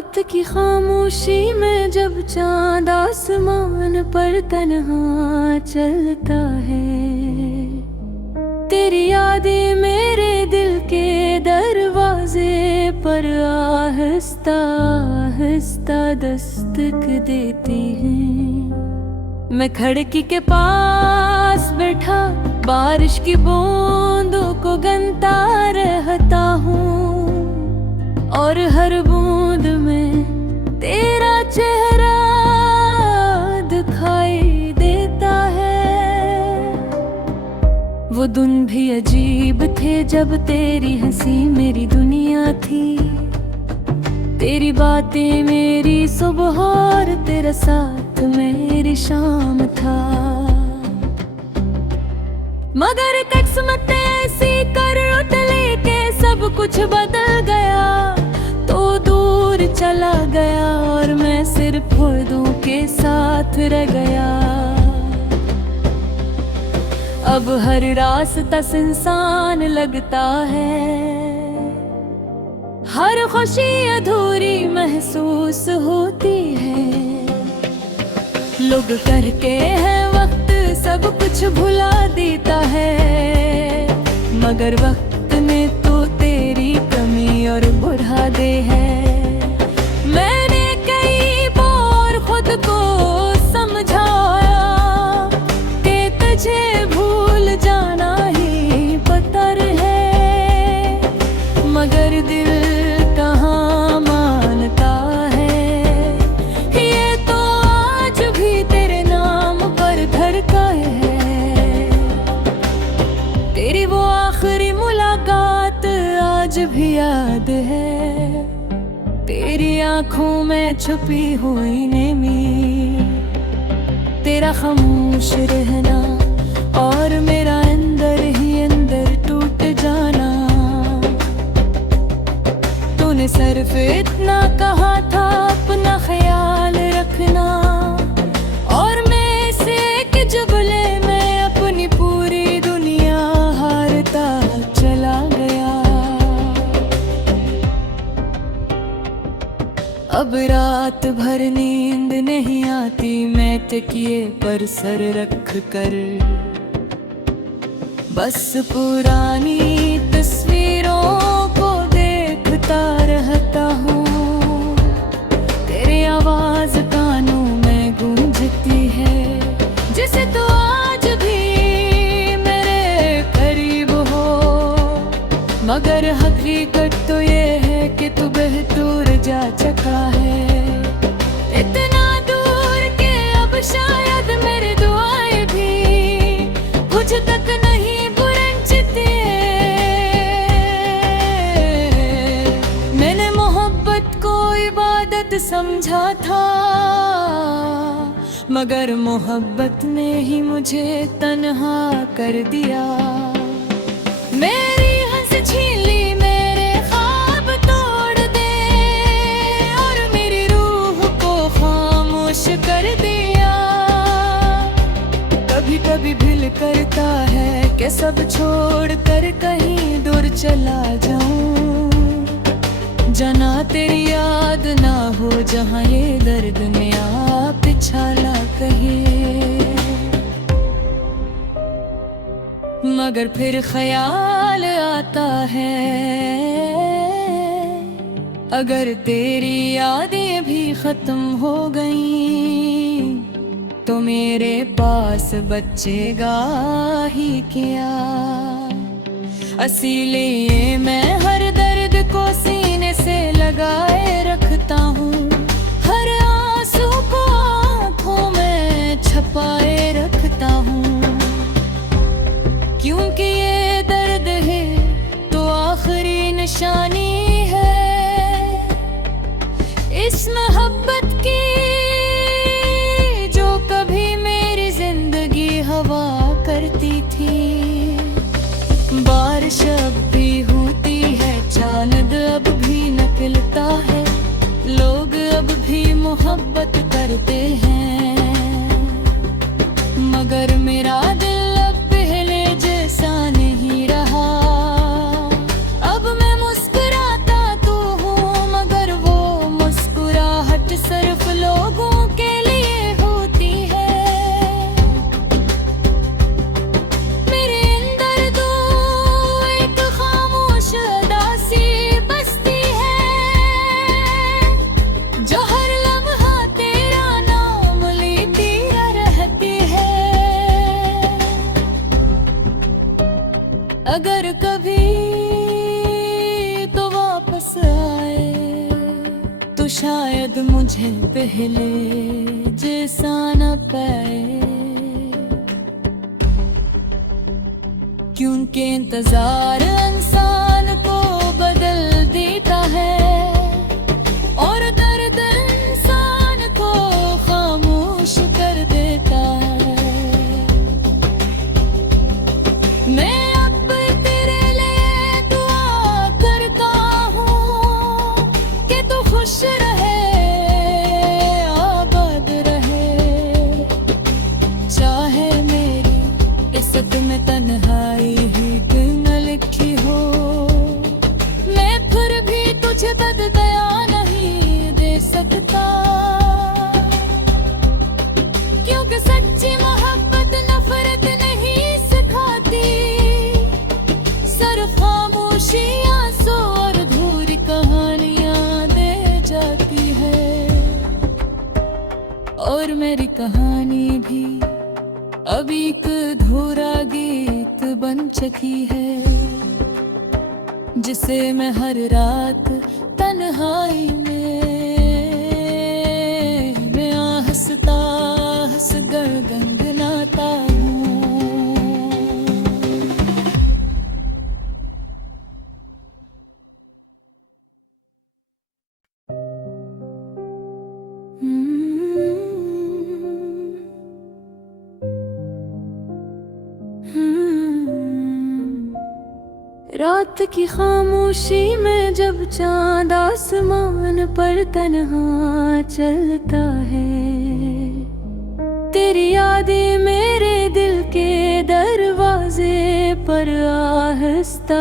रात की खामोशी में जब चांद आसमान पर तन्हा चलता है, तेरी यादें मेरे दिल के दरवाजे पर आहिस्ता आहिस्ता दस्तक देती हैं। मैं खिड़की के पास बैठा बारिश की बूंदों को गिनता रहता हूँ, और हर बूंद में तेरा चेहरा दिखाई देता है। वो दिन भी अजीब थे जब तेरी हंसी मेरी दुनिया थी, तेरी बातें मेरी सुबह और तेरा साथ मेरी शाम था। मगर किस्मत ऐसी करवट लेके सब कुछ बदल गया, तो दूर चला गया और मैं सिर्फ खुदों के साथ रह गया। अब हर रास्ता सुनसान लगता है, हर खुशी अधूरी महसूस होती है। लोग करके है वक्त सब कुछ भुला देता है, मगर वक्त में तो तेरी कमी और बढ़ा दे है। मैंने कई बार खुद को समझाया कि तुझे भूल जाना ही बेहतर है, मगर दिल कहाँ मानता है। ये तो आज भी तेरे नाम पर धड़का है, तेरी वो आखिरी मुलाकात आज भी याद है। तेरी आंखों में छुपी हुई नेमी, तेरा खामोश रहना और मेरा अंदर ही अंदर टूट जाना। तूने सिर्फ इतना कहा था अपना ख्याल रखना, और मैं इसे एक जुमले में अपनी पूरी दुनिया हारता चला गया। अब रात भर नींद नहीं आती, मैं तकिए पर सर रख कर बस पुरानी तस्वीरों को देखता रहता हूँ। तेरी आवाज कानों में गूंजती है, जैसे तो आज भी मेरे करीब हो, मगर हकीकत तो ये है कि तू बेहतूर जा चुका है। इतना दूर के अब शायद मेरी दुआएं भी मुझ तक नहीं पहुंचती। मैंने मोहब्बत को इबादत समझा था, मगर मोहब्बत ने ही मुझे तन्हा कर दिया। मेरी हंस छीन ली, मेरे ख्वाब तोड़ दे, और मेरी रूह को खामोश कर दिया। कभी कभी दिल करता है कि सब छोड़ कर कहीं दूर चला जाऊं, जना तेरी याद ना हो, जहां ये दर्द में आ पिछाला कहे। मगर फिर ख्याल आता है, अगर तेरी यादें भी खत्म हो गईं, तो मेरे पास बचेगा ही क्या। इसीलिए मैं हर दर्द को सीने से लगाए रखता हूँ, हर आंसू को आँखों में छुपाए रखता हूँ, क्योंकि ये दर्द है तो आखिरी निशानी है इस मोहब्बत की, जो कभी मेरी जिंदगी हवा करती थी। बारिश अब भी होती है, चांद अब भी निकलता है, पहले जैसा न पाए, क्योंकि इंतजार इंसान को बदल देता है और दर्द इंसान को खामोश कर देता है। मैं अब तेरे लिए दुआ करता हूँ कि तू खुश रहे, आबाद रहे, चाहे मेरी किस्मत में तन्हाई ही न लिखी हो, मैं फिर भी तुझे बदला नहीं दे सकता, क्योंकि सच्ची मोहब्बत नफरत नहीं सिखाती, सिर्फ खामोशियां सो और अधूरी कहानियां दे जाती है। और मेरी कहानी भी अब एक अधूरा गीत बन चुकी है, जिसे मैं हर रात तन्हाई में मैं हंसता हंस कर गुनगुनाता हूँ। रात की खामोशी में जब चांद आसमान पर तन्हा चलता है, तेरी यादें मेरे दिल के दरवाजे पर आहिस्ता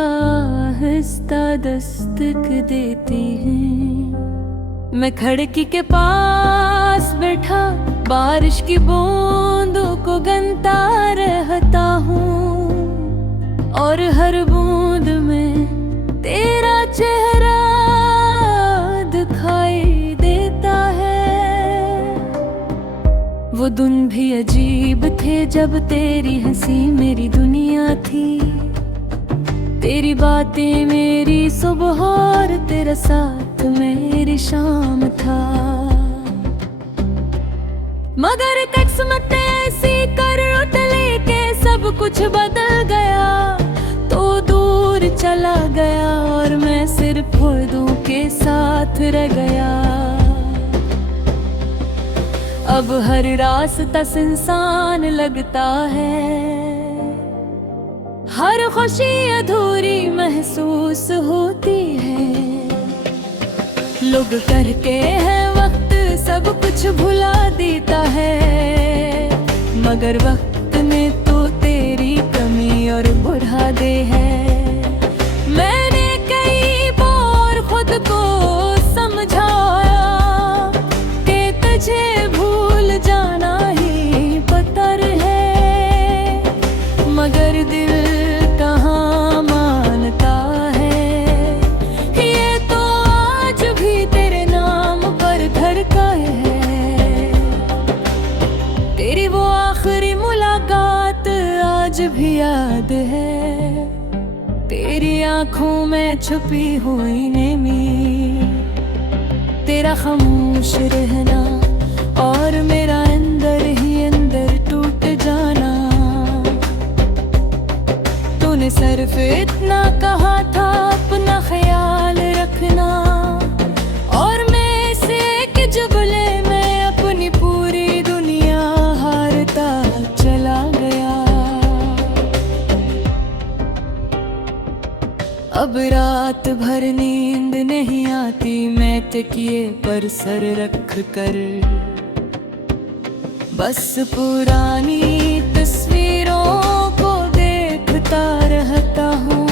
आहिस्ता दस्तक देती हैं। मैं खिड़की के पास बैठा बारिश की बूंदों को गिनता रहता हूँ, और हर बूंद में तेरा चेहरा दिखाई देता है। वो दिन भी अजीब थे जब तेरी हंसी मेरी दुनिया थी, तेरी बातें मेरी सुबह और तेरा साथ मेरी शाम था। मगर किस्मत ऐसी कर उतली के सब कुछ बदल गया, तो दूर चला गया और मैं सिर्फ खुदों के साथ रह गया। अब हर रास्ता सुनसान लगता है, हर खुशी अधूरी महसूस होती है। लोग करके है वक्त सब कुछ भुला देता है, मगर वक्त ने तो तेरी कमी और बढ़ा दे है। मैंने कई बार खुद को समझाया कि तुझे भूल जाना ही पत्थर है, मगर दिल कहाँ मानता है। ये तो आज भी तेरे नाम पर धड़का है, तेरी वो आखिरी मुलाकात आज भी याद है। तेरी आंखों में छुपी हुई नेमी, तेरा खामोश रहना और मेरा अंदर ही अंदर टूट जाना। तूने सिर्फ इतना कहा था अपना ख्याल रखना, और मैं से कि जुगले में अपनी पूरी दुनिया हारता चला गया। अब रात भर नींद नहीं आती, मैं तकिए पर सर रख कर बस पुरानी तस्वीरों को देखता रहता हूँ।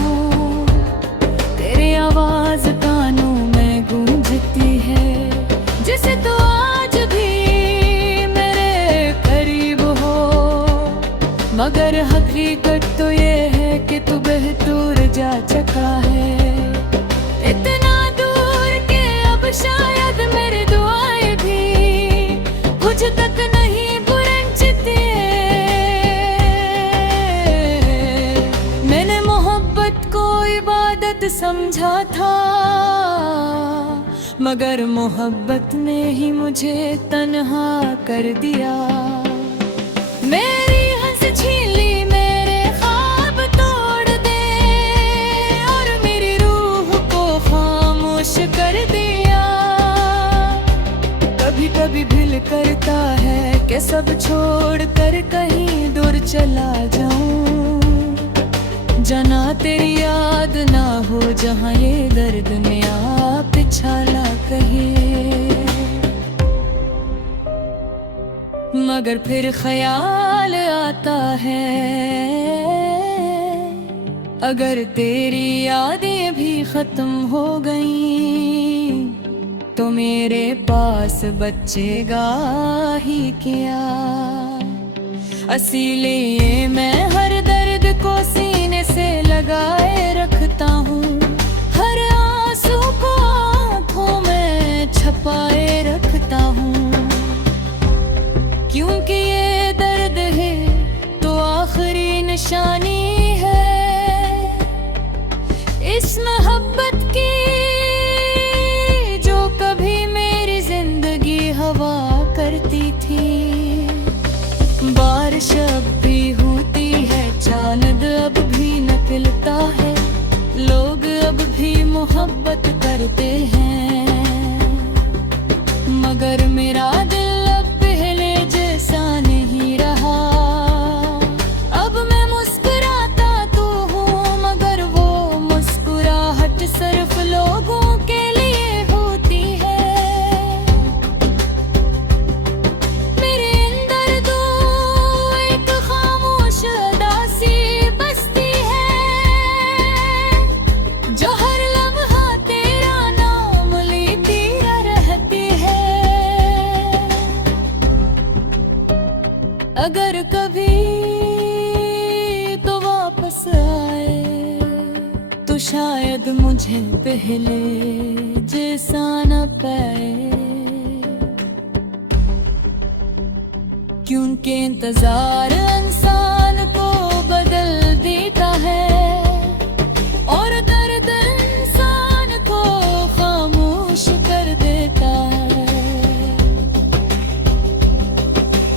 तेरी आवाज कानों में गूंजती है, जैसे तो आज भी मेरे करीब हो, मगर हकीकत तो ये है कि तू बेहतूर जा चुका है। इतना दूर के अब शायद मेरी दुआएं भी मुझ तक नहीं पहुंचती। मैंने मोहब्बत को इबादत समझा था, मगर मोहब्बत ने ही मुझे तन्हा कर दिया। मेरी हंस छीन ली, मेरे ख्वाब तोड़ दे और मेरी रूह को खामोश कर दिया। कभी कभी दिल करता है कि सब छोड़ कर कहीं दूर चला जाऊं, जना तेरी याद ना हो जहां ये दर्द में आप छाला कहे। मगर फिर ख्याल आता है, अगर तेरी यादें भी खत्म हो गईं तो मेरे पास बचेगा ही क्या। इसीलिए मैं हर दर्द को सीने से लगाए रखता हूँ, हर आंसू को आँखों में छुपाए रखता हूँ। क्योंकि ये दर्द है तो आखिरी निशानी है इस मोहब्बत की, जो कभी मेरी जिंदगी हवा करती थी। बारिश अब भी होती है, चांद अब भी निकलता है, लोग अब भी मोहब्बत करते हैं, मगर मेरा दिल अब पहले जैसा नहीं रहा। अब मैं मुस्कुराता तो हूँ, मगर वो मुस्कुराहट सिर्फ लोगों के लिए होती है। मेरे अंदर तो एक खामोश उदासी बसती है, जो हर लम्हा तेरा नाम लेती रहती है। अगर कभी तो वापस आए तो शायद मुझे पहले जैसा न पाए, क्योंकि इंतजार इंसान को बदल देता है और दर्द इंसान को खामोश कर देता है।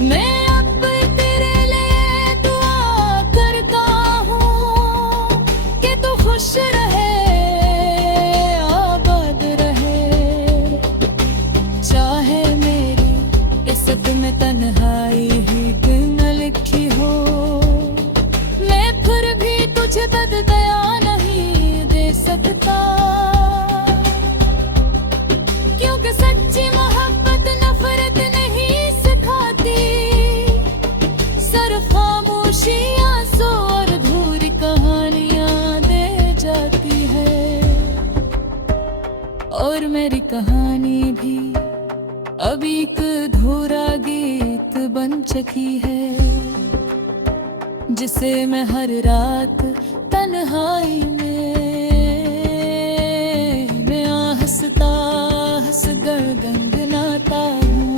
मैं अब तेरे लिए दुआ करता हूँ कि तू खुश रहे, आबाद रहे, चाहे मेरी किस्मत में तन्हाई ही क्यों न लिखी हो, मैं फिर भी तुझे बदला नहीं दे सकता। क्योंकि सच्ची मोहब्बत नफरत नहीं सिखाती, सिर्फ खामोशियां सो और अधूरी कहानियां दे जाती है। और मेरी कहानी भी अब एक अधूरा गीत बन चुकी है, जिसे मैं हर रात तन्हाई में मैं हंसता हंस कर गुनगुनाता हूँ।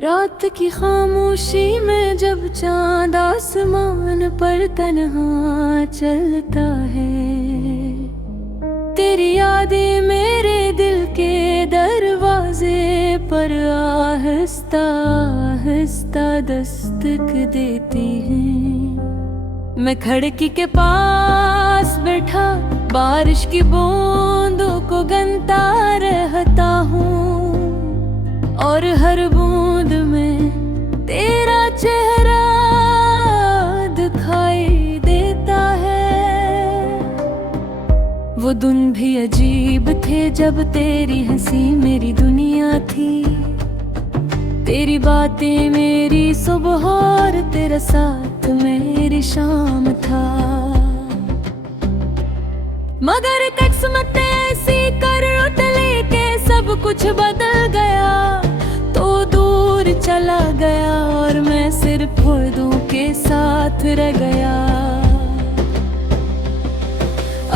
रात की खामोशी में जब चांद आसमान पर तन्हा चलता है, तेरी यादें मेरे दिल के दरवाजे पर आहिस्ता आहिस्ता दस्तक देती हैं। मैं खिड़की के पास बैठा बारिश की बूंदों को गिनता रहता हूँ, और हर बूंद में तेरा चेहरा दिखाई देता है। वो दिन भी अजीब थे जब तेरी हंसी मेरी दुनिया थी, तेरी बातें मेरी सुबह और तेरा साथ मेरी शाम था। मगर किस्मत ऐसी करवट लेके सब कुछ बदल गया, तो दूर चला गया और मैं सिर्फ खुदों के साथ रह गया।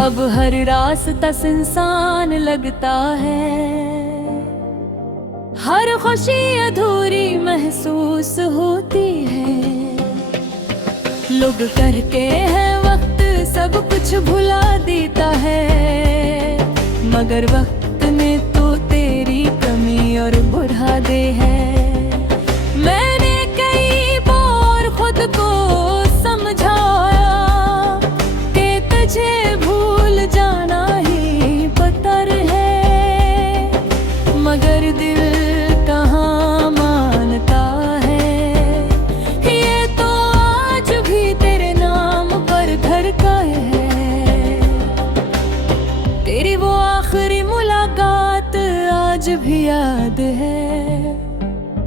अब हर रास्ता सुनसान लगता है, हर खुशी अधूरी महसूस होती है। लोग करके है वक्त सब कुछ भुला देता है, मगर वक्त ने तो तेरी कमी और बढ़ा दे है। मैंने कई बार खुद को समझाया कि तुझे भूल जाना ही बेहतर है, मगर दिल कहाँ मानता है। ये तो आज भी तेरे नाम पर धड़का है, तेरी वो आखिरी मुलाकात आज भी याद है।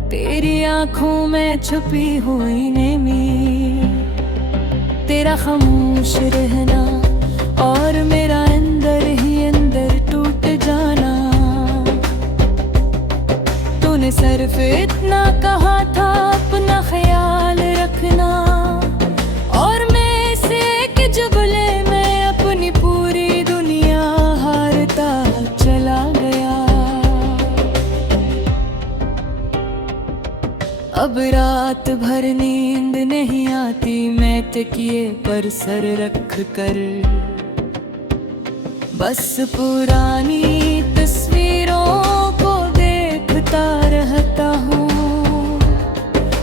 तेरी आंखों में छुपी हुई नेमी, तेरा खामोश रहना और मेरा अंदर ही अंदर टूट जाना। तूने सिर्फ इतना कहा था अपना ख्याल रखना, और मैं से कि जुमले में अपनी पूरी दुनिया हारता चला गया। अब रात भर नींद नहीं आती, मैं तकिए पर सर रख कर बस पुरानी तस्वीरों को देखता रहता हूँ।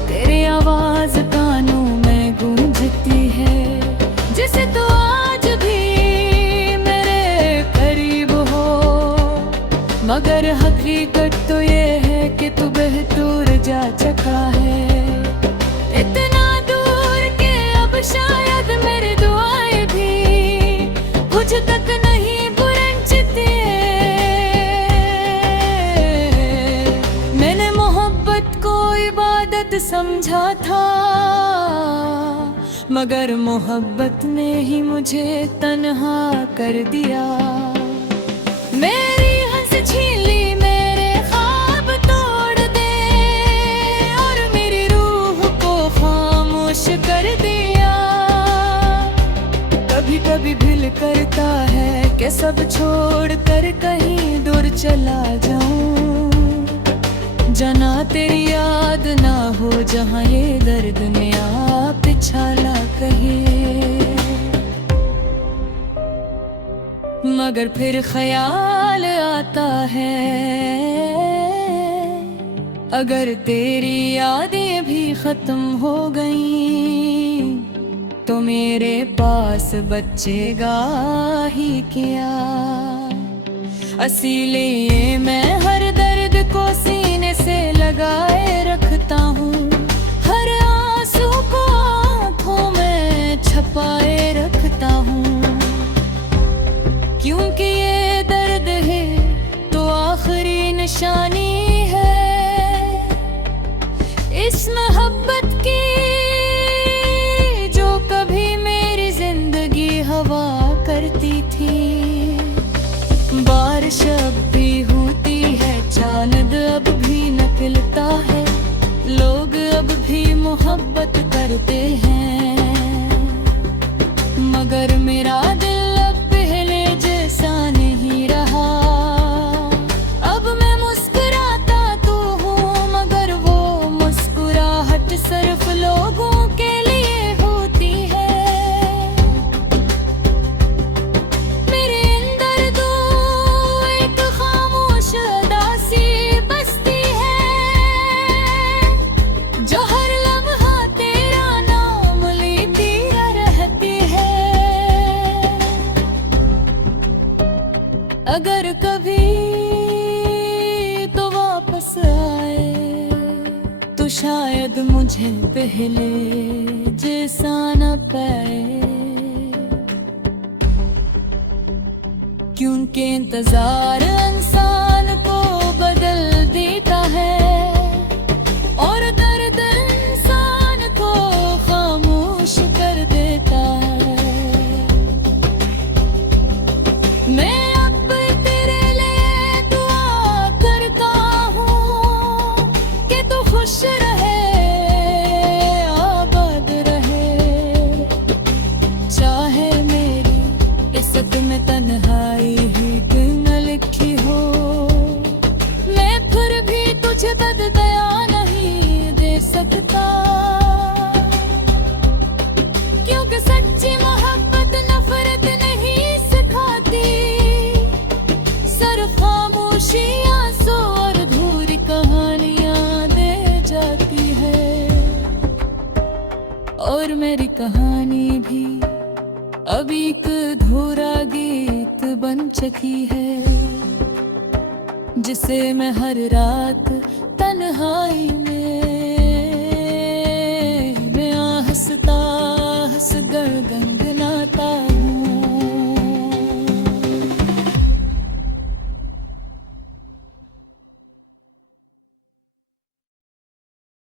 तेरी आवाज कानों में गूंजती है, जिसे तो आज भी मेरे करीब हो, मगर हकीकत तो ये है कि तू बेहतूर जा चुका है। इतना दूर के अब शायद मेरी दुआएं भी कुछ तक नहीं पहुंचती। मैंने मोहब्बत को इबादत समझा था, मगर मोहब्बत ने ही मुझे तन्हा कर दिया। मेरी हंस छीन ली, मेरे ख्वाब तोड़ दे, और मेरी रूह को खामोश कर दिया। कभी कभी दिल करता है कि सब छोड़ कर कहीं दूर चला जाऊं, जना तेरी याद ना हो, जहां ये दर्द में आप पिछाला कहे। मगर फिर ख्याल आता है, अगर तेरी यादें भी खत्म हो गईं, तो मेरे पास बचेगा ही क्या। इसीलिए मैं हर दर्द को सीने से लगाए रखता हूँ, हर आंसू को आँखों में छुपाए रखता हूँ। क्योंकि ये दर्द है तो आखिरी निशानी है इस मोहब्बत की, जो कभी मेरी जिंदगी हवा करती थी। बारिश अब भी होती है, चांद अब भी निकलता है, लोग अब भी मोहब्बत करते हैं, मगर मेरा दिल अब पहले जैसा नहीं रहा। अब मैं मुस्कुराता तो हूँ, मगर वो मुस्कुराहट सिर्फ लोगों के लिए होती है। मेरे अंदर तो एक खामोश उदासी बसती है, जो हर लम्हा तेरा नाम लेती रहती है। अगर कभी तो वापस आए, तो शायद मुझे पहले जैसा न पाए, क्योंकि इंतजार इंसान को बदल देता है, और दर्द इंसान को खामोश कर देता है। मैं अब तेरे लिए दुआ करता हूँ कि तू खुश रहे, आबाद रहे, चाहे मेरी इज्जत में बयां नहीं दे सकता, क्योंकि सच्ची मोहब्बत नफरत नहीं सिखाती, सिर्फ खामोशियां सो और अधूरी कहानियां दे जाती है। और मेरी कहानी भी अब एक अधूरा गीत बन चुकी है, जिसे मैं हर रात तन्हाई